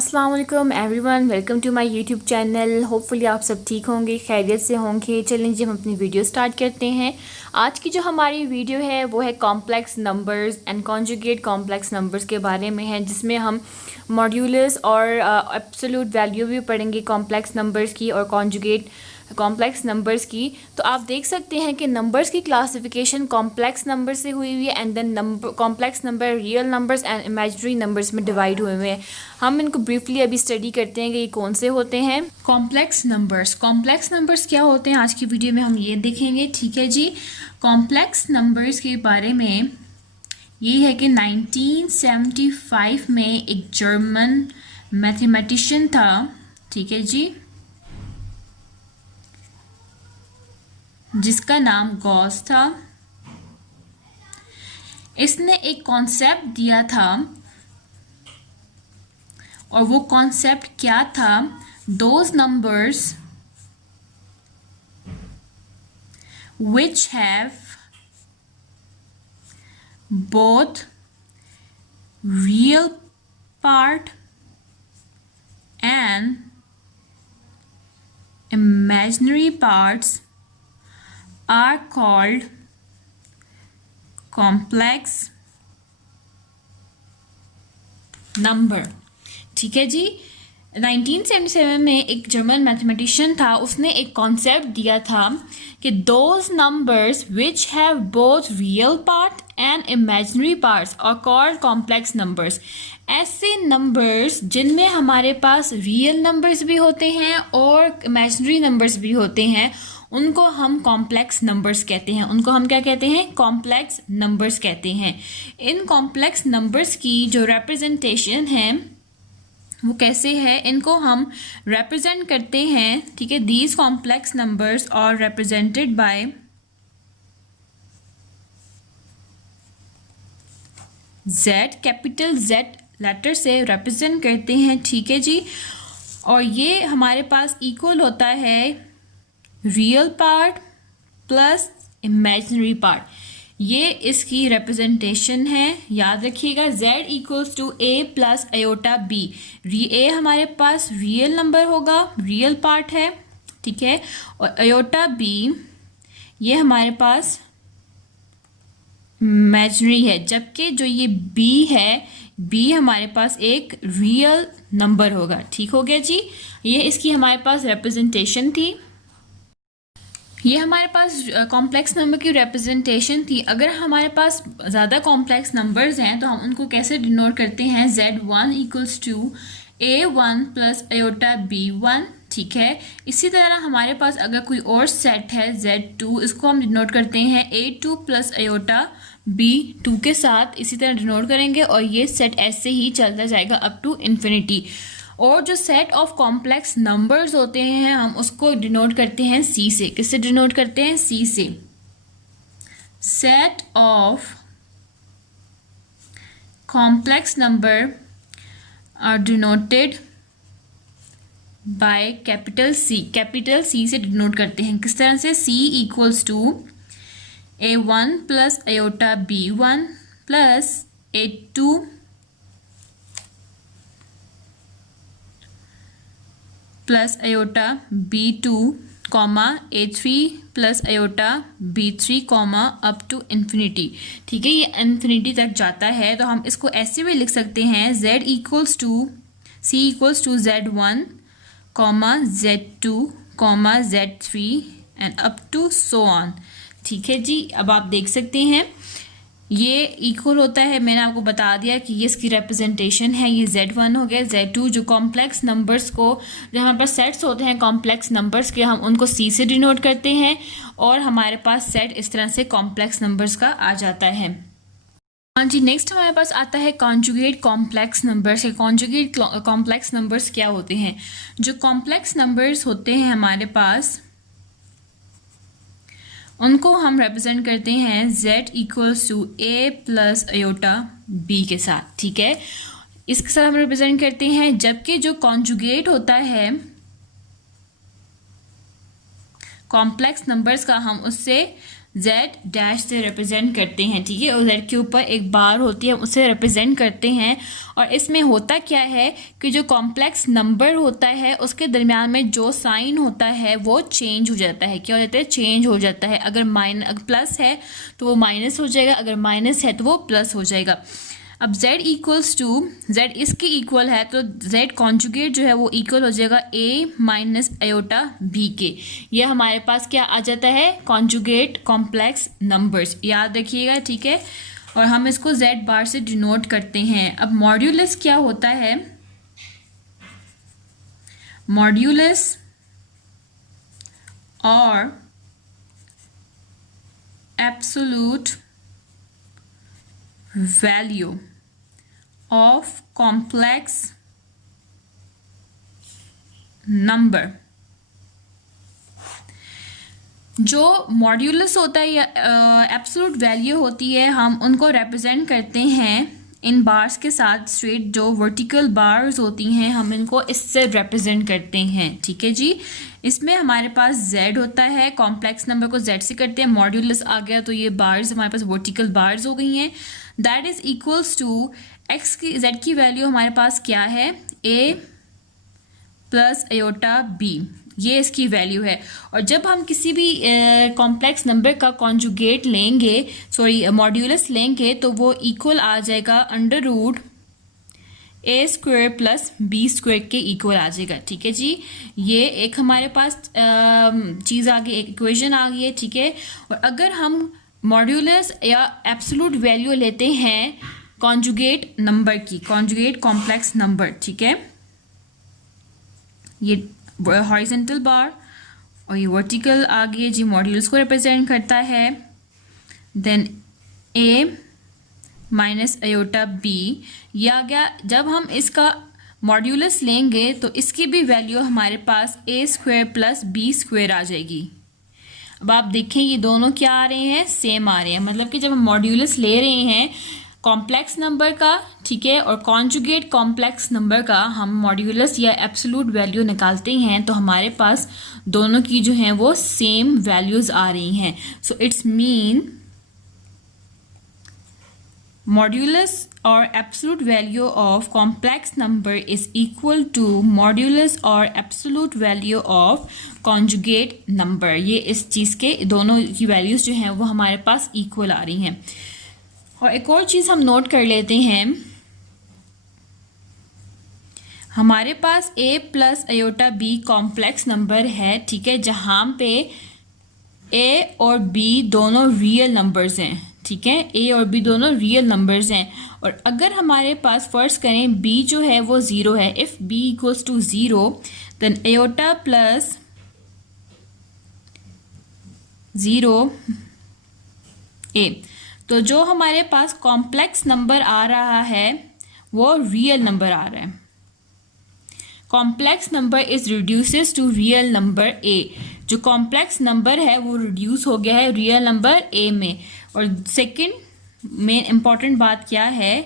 अस्सलाम वालेकुम everyone, welcome to my YouTube channel. Hopefully आप सब ठीक होंगे, खैरियत से होंगे। चलें जी, हम अपनी वीडियो स्टार्ट करते हैं। आज की जो हमारी वीडियो है वो है complex numbers and conjugate complex numbers के बारे में है, जिसमें हम मॉड्यूलस और एब्सोल्यूट वैल्यू भी पढ़ेंगे कॉम्प्लेक्स नंबर्स की और कॉन्जुगेट कॉम्प्लेक्स नंबर्स की। तो आप देख सकते हैं कि नंबर्स की क्लासिफिकेशन कॉम्प्लेक्स नंबर से हुई हुई है and then number complex number real numbers and imaginary numbers में डिवाइड हुए हुए हैं। हम इनको ब्रीफली अभी स्टडी करते हैं कि ये कौन से होते हैं कॉम्प्लेक्स नंबर्स। कॉम्प्लेक्स नंबर्स क्या होते हैं आज की वीडियो में हम ये देखेंगे। ठीक है जी, कॉम्प्लेक्स नंबर्स के बारे में ये है कि 1975 में एक जर्मन मैथमेटिशियन था, ठीक है जी, जिसका नाम गॉस था। इसने एक कॉन्सेप्ट दिया था और वो कॉन्सेप्ट क्या था? Those numbers which have both real part and imaginary parts are called complex number। ठीक है जी, 1977 में एक जर्मन मैथमेटिशियन था, उसने एक कॉन्सेप्ट दिया था कि those numbers which have both real part and imaginary parts are called complex numbers. ऐसे नंबर्स जिनमें हमारे पास रियल नंबर्स भी होते हैं और इमेजिनरी नंबर्स भी होते हैं, उनको हम कॉम्प्लेक्स नंबर्स कहते हैं। उनको हम क्या कहते हैं? कॉम्प्लेक्स नंबर्स कहते हैं। इन कॉम्प्लेक्स नंबर्स की जो रिप्रेजेंटेशन है वो कैसे है? इनको हम रिप्रेजेंट करते हैं, ठीक है। These complex numbers are represented by Z, capital Z letter से रिप्रेजेंट करते हैं, ठीक है जी। और ये हमारे पास इक्वल होता है real part plus imaginary part. ये इसकी रिप्रेजेंटेशन है, याद रखिएगा। Z equals to A plus iota B। A हमारे पास रियल नंबर होगा, रियल पार्ट है, ठीक है, और अयोटा B ये हमारे पास इमेजिनरी है, जबकि जो ये B है, B हमारे पास एक रियल नंबर होगा। ठीक हो गया जी, ये इसकी हमारे पास रिप्रेजेंटेशन थी। ये हमारे पास कॉम्प्लेक्स नंबर की रिप्रेजेंटेशन थी। अगर हमारे पास ज़्यादा कॉम्प्लेक्स नंबर्स हैं तो हम उनको कैसे डिनोट करते हैं? Z1 equals to A1 plus iota B1, ठीक है। इसी तरह हमारे पास अगर कोई और सेट है Z2, इसको हम डिनोट करते हैं A2 प्लस अयोटा B2 के साथ, इसी तरह डिनोट करेंगे और ये सेट ऐसे ही चलता जाएगा अप टू इन्फिनिटी। और जो सेट ऑफ कॉम्प्लेक्स नंबर्स होते हैं हम उसको डिनोट करते हैं C से। किससे डिनोट करते हैं? C से। Set of complex number are denoted by capital C। Capital C से डिनोट करते हैं। किस तरह से? C equals to A1 plus iota B1 plus A2 plus iota B2 comma A3 plus iota B3 comma up to infinity. ठीक है, ये infinity तक जाता है, तो हम इसको ऐसे भी लिख सकते हैं Z equals to C equals to Z1 comma Z2 comma Z3 and up to so on. ठीक है जी, अब आप देख सकते हैं ये इक्वल होता है। मैंने आपको बता दिया कि ये इसकी रिप्रेजेंटेशन है। ये Z1 हो गया, Z2 जो कॉम्प्लेक्स नंबर्स को, जो हमारे पास सेट्स होते हैं कॉम्प्लेक्स नंबर्स के, हम उनको C से डिनोट करते हैं और हमारे पास सेट इस तरह से कॉम्प्लेक्स नंबर्स का आ जाता है। हाँ जी, नेक्स्ट हमारे पास आता है conjugate complex numbers. Conjugate complex numbers क्या होते हैं? जो कॉम्प्लेक्स नंबर्स होते हैं हमारे पास, उनको हम रिप्रेजेंट करते हैं Z equals to A plus iota B के साथ, ठीक है। इसके साथ हम रिप्रेजेंट करते हैं, जबकि जो कॉन्जुगेट होता है कॉम्प्लेक्स नंबर्स का, हम उससे जेड डैश से रिप्रेजेंट करते हैं, ठीक है, और जेड के ऊपर एक बार होती है उसे रिप्रेजेंट करते हैं। और इसमें होता क्या है कि जो कॉम्प्लेक्स नंबर होता है उसके दरमियान में जो साइन होता है वो चेंज हो जाता है। क्या हो जाता है? चेंज हो जाता है। अगर प्लस है तो वो माइनस हो जाएगा, अगर माइनस है तो वो प्लस हो जाएगा। अब z इक्वल्स टू, z इसके इक्वल है तो z कॉन्जुगेट जो है वो इक्वल हो जाएगा a माइनस आयोटा b के। ये हमारे पास क्या आ जाता है? कॉन्जुगेट कॉम्प्लेक्स नंबर्स, याद रखिएगा, ठीक है। और हम इसको z बार से डिनोट करते हैं। अब मॉड्यूलस क्या होता है? मॉड्यूलस और absolute value of complex number. जो मॉड्यूलस होता है या एब्सोल्यूट वैल्यू होती है, हम उनको रिप्रेजेंट करते हैं इन बार्स के साथ। स्ट्रेट जो वर्टिकल बार्स होती हैं हम इनको इससे रिप्रेजेंट करते हैं, ठीक है जी। इसमें हमारे पास z होता है, कॉम्प्लेक्स नंबर को z से करते हैं, मॉड्यूलस आ गया तो ये बार्स हमारे पास वर्टिकल बार्स हो गई हैं। That is equals to x की z की वैल्यू हमारे पास क्या है? a प्लस आयोटा b, ये इसकी वैल्यू है। और जब हम किसी भी कॉम्प्लेक्स नंबर का कॉन्जुगेट लेंगे, सॉरी मॉड्यूलस लेंगे, तो वो इक्वल आ जाएगा under root a square plus b square के इक्वल आ जाएगा, ठीक है जी। ये एक हमारे पास चीज़ आ गई, एक इक्वेशन आ गई है, ठीक है। और अगर हम मॉड्यूलस या एब्सोल्यूट वैल्यू लेते हैं कॉन्जुगेट नंबर की, कॉन्जुगेट कॉम्प्लेक्स नंबर, ठीक है, ये हॉरिजॉन्टल बार और ये वर्टिकल आ गई जी, मॉड्यूलस को रिप्रेजेंट करता है। Then a minus iota b, ये आ गया। जब हम इसका मॉड्यूलस लेंगे तो इसकी भी वैल्यू हमारे पास a square plus b square आ जाएगी। अब आप देखें ये दोनों क्या आ रहे हैं? सेम आ रहे हैं। मतलब कि जब हम मॉड्यूलस ले रहे हैं कॉम्प्लेक्स नंबर का, ठीक है, और कॉन्जुगेट कॉम्प्लेक्स नंबर का हम मॉड्यूलस या एब्सोल्यूट वैल्यू निकालते हैं तो हमारे पास दोनों की जो हैं वो सेम वैल्यूज आ रही हैं। सो इट्स मीन मॉड्यूलस और absolute value of complex number is equal to modulus और absolute value of conjugate number. ये इस चीज़ के दोनों की वैल्यूज जो हैं वो हमारे पास इक्वल आ रही हैं। और एक और चीज़ हम नोट कर लेते हैं, हमारे पास a plus iota b complex number है, ठीक है, जहाँ पे a और b दोनों रियल नंबर्स हैं, ठीक है, a और b दोनों रियल नंबर्स हैं। और अगर हमारे पास फर्ज करें b जो है वो 0 है, if b equals to 0 then iota plus 0 a, तो जो हमारे पास कॉम्प्लेक्स नंबर आ रहा है वो रियल नंबर आ रहा है। Complex number is reduces to real number a, जो कॉम्प्लेक्स नंबर है वो रिड्यूस हो गया है रियल नंबर a में। और सेकंड मेन इंपॉर्टेंट बात क्या है,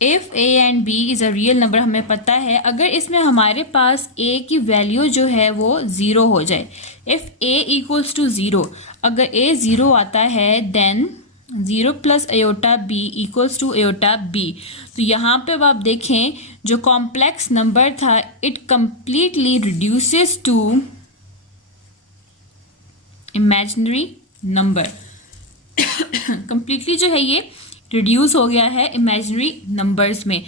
if a and b is a real number, हमें पता है अगर इसमें हमारे पास a की वैल्यू जो है वो 0 हो जाए, इफ़ a इक्वल्स टू 0, अगर a 0 आता है then 0 plus iota b equals to iota b। तो यहाँ पे अब आप देखें जो कॉम्प्लेक्स नंबर था it completely reduces to imaginary number. Completely जो है ये रिड्यूस हो गया है इमेजिनरी नंबर्स में।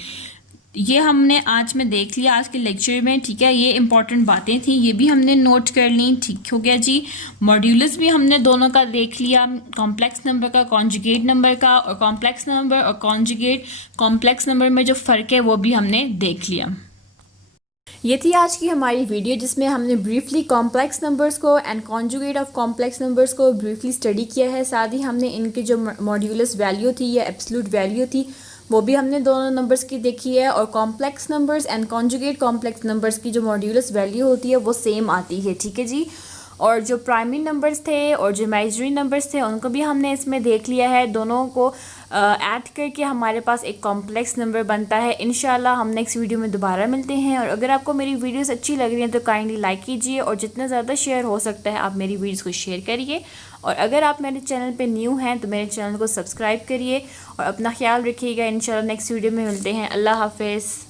ये हमने आज में देख लिया आज के लेक्चर में, ठीक है। ये इंपॉर्टेंट बातें थी, ये भी हमने नोट कर ली, ठीक हो गया जी। मॉड्यूलस भी हमने दोनों का देख लिया, कॉम्प्लेक्स नंबर का, कॉन्जुगेट नंबर का, और कॉम्प्लेक्स नंबर और कॉन्जुगेट कॉम्प्लेक्स नंबर में जो फ़र्क है वो भी हमने देख लिया। ये थी आज की हमारी वीडियो जिसमें हमने ब्रीफली कॉम्प्लेक्स नंबर्स को and conjugate of complex numbers को ब्रीफली स्टडी किया है। साथ ही हमने इनकी जो मॉड्यूलस वैल्यू थी या एब्सोल्यूट वैल्यू थी वो भी हमने दोनों नंबर्स की देखी है। और complex numbers and conjugate complex numbers की जो मॉड्यूलस वैल्यू होती है वो सेम आती है, ठीक है जी। और जो प्राइमरी नंबर्स थे और जो इमेजिनरी नंबर्स थे उनको भी हमने इसमें देख लिया है। दोनों को ऐड करके हमारे पास एक कॉम्प्लेक्स नंबर बनता है। इंशाल्लाह हम नेक्स्ट वीडियो में दोबारा मिलते हैं। और अगर आपको मेरी वीडियोस अच्छी लग रही हैं तो काइंडली लाइक कीजिए और जितना ज़्यादा शेयर हो सकता है आप मेरी वीडियोस को शेयर करिए। और अगर आप मेरे चैनल पे न्यू हैं तो मेरे चैनल को सब्सक्राइब करिए और अपना ख्याल रखिएगा। इंशाल्लाह नेक्स्ट वीडियो में मिलते हैं। अल्लाह हाफिज़।